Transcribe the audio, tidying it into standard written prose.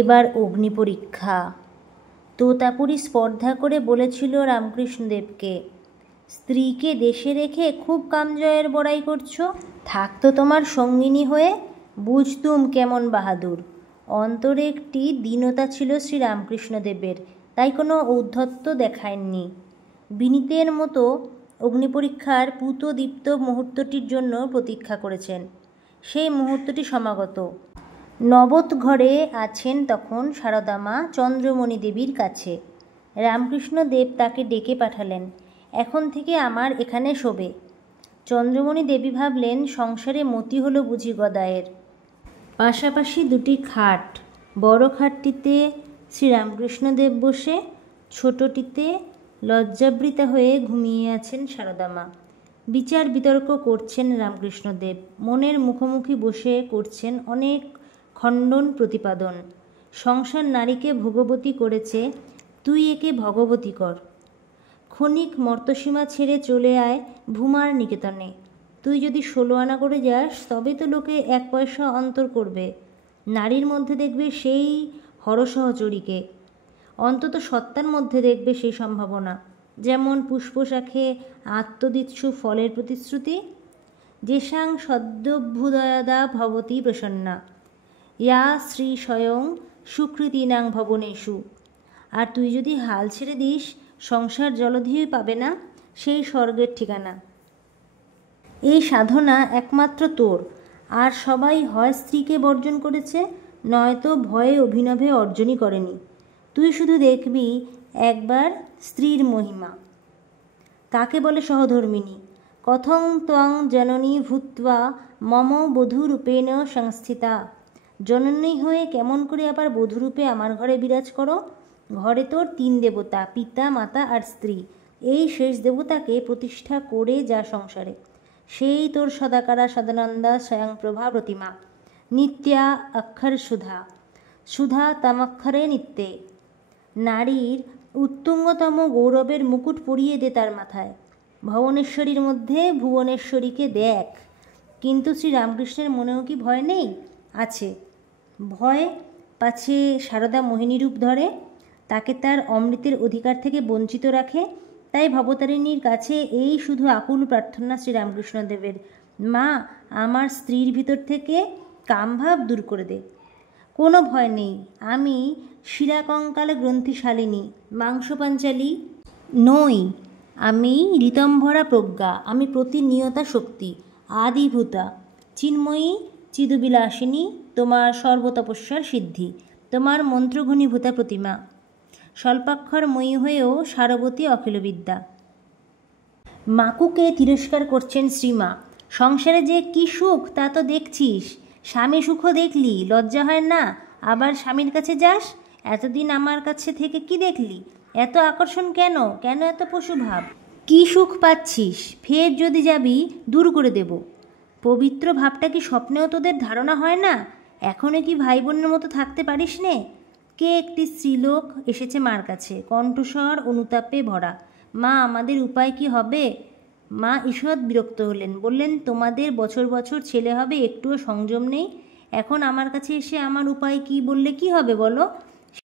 এবার অগ্নি পরীক্ষা। তোতাপুরি স্পর্ধা করে বলেছিল রামকৃষ্ণদেবকে, স্ত্রীকে দেশে রেখে খুব কামজয়ের বড়াই করছো, থাকতো তোমার সঙ্গিনী হয়ে, বুঝতুম কেমন বাহাদুর। অন্তরে একটি দীনতা ছিল শ্রীরামকৃষ্ণদেবের, তাই কোনো ঔদ্ধত্য দেখায়নি। বিনীতের মতো অগ্নিপরীক্ষার পূতদীপ্ত মুহূর্তটির জন্য প্রতীক্ষা করেছেন। সেই মুহূর্তটি সমাগত। নবত ঘরে আছেন তখন সারদা মা চন্দ্রমণি দেবীর কাছে। রামকৃষ্ণদেব তাকে ডেকে পাঠালেন, এখন থেকে আমার এখানে শোবে। চন্দ্রমণি দেবী ভাবলেন, সংসারে মতি হলো বুঝি গদায়ের। পাশাপাশি দুটি খাট, বড় খাটটিতে শ্রীরামকৃষ্ণদেব বসে, ছোটটিতে লজ্জাবৃতা হয়ে ঘুমিয়ে আছেন সারদা মা। বিচার বিতর্ক করছেন রামকৃষ্ণদেব, মনের মুখোমুখি বসে করছেন অনেক খণ্ডন প্রতিপাদন। সংসার নারীকে ভোগবতী করেছে, তুই একে ভগবতী কর। ক্ষণিক মর্তসীমা ছেড়ে চলে আয় ভূমার নিকেতনে। তুই যদি 16 আনা করে যাস তবে তো লোকে 1 পয়সা অন্তর করবে। নারীর মধ্যে দেখবে সেই হরসহচরীকে, অন্তত সত্তার মধ্যে দেখবে সেই সম্ভাবনা। যেমন পুষ্পশাখে আত্মদিৎসু ফলের প্রতিশ্রুতি, যেষাং সদ্যোভ্যুদয়দা ভবতি প্রসন্না, ইয়া শ্রী স্বয়ং সুকৃতিনাং ভবনেষু। আর তুই যদি হাল ছেড়ে দিস, সংসার জলধিই পাবে না সেই স্বর্গের ঠিকানা। এই সাধনা একমাত্র তোর, আর সবাই হয় স্ত্রীকে বর্জন করেছে, নয়তো ভয়ে অভিনবে অর্জনই করেনি। তুই শুধু দেখবি একবার স্ত্রীর মহিমা। কাকে বলে সহধর্মিণী? কথং ত্বং জননী ভূত্বা মম বধূরূপেণ সংস্থিতা। জননী হয়ে কেমন করে আবার বধূরূপে আমার ঘরে বিরাজ করো? ঘরে তোর 3 দেবতা, পিতা, মাতা আর স্ত্রী। এই শেষ দেবতাকে প্রতিষ্ঠা করে যা সংসারে, সেই তোর সদাকারা সদানন্দা স্বয়ংপ্রভা প্রতিমা, নিত্যা অক্ষর সুধা, সুধা তামক্ষরে নিত্যে। নারীর উত্তুঙ্গতম গৌরবের মুকুট পরিয়ে দে তার মাথায়। ভবনেশ্বরীর মধ্যে ভুবনেশ্বরীকে দেখ। কিন্তু শ্রীরামকৃষ্ণের মনেও কি ভয় নেই? আছে ভয়, পাছে সারদা মোহিনী রূপ ধরে, তাকে তার অমৃতের অধিকার থেকে বঞ্চিত রাখে। তাই ভবতারিণীর কাছে এই শুধু আকুল প্রার্থনা শ্রীরামকৃষ্ণদেবের, মা, আমার স্ত্রীর ভিতর থেকে কামভাব দূর করে দে। কোনো ভয় নেই, আমি শিরাকঙ্কাল গ্রন্থিশালিনী, মাংসপাঞ্চালী নই। আমি ঋতম্ভরা প্রজ্ঞা, আমি প্রতিনিয়তা শক্তি, আদিভূতা, চিন্ময়ী, চিদবিলাসিনী, তোমার সর্বতপস্যার সিদ্ধি, তোমার মন্ত্রঘনীভূতা প্রতিমা, স্বল্পাক্ষরময়ী হয়েও সারবতী অখিলবিদ্যা। মাকুকে তিরস্কার করছেন শ্রীমা। সংসারে যে কি সুখ তা তো দেখছিস, স্বামী সুখও দেখলি, লজ্জা হয় না? আবার স্বামীর কাছে যাস, এতদিন আমার কাছে থেকে কি দেখলি? এত আকর্ষণ কেন? কেন এত পশুভাব? কি সুখ পাচ্ছিস? ফের যদি যাবি দূর করে দেব। পবিত্র ভাবটা কি স্বপ্নেও তোদের ধারণা হয় না? এখনও কি ভাই বোনের মতো থাকতে পারিস নে? কে একটি স্ত্রীলোক এসেছে মার কাছে, কণ্ঠস্বর অনুতাপে ভরা, মা, আমাদের উপায় কি হবে? মা ঈষৎ বিরক্ত হলেন, বললেন, তোমাদের বছর বছর ছেলে হবে, একটুও সংযম নেই। এখন আমার কাছে এসে আমার উপায় কি বললে কি হবে বলো?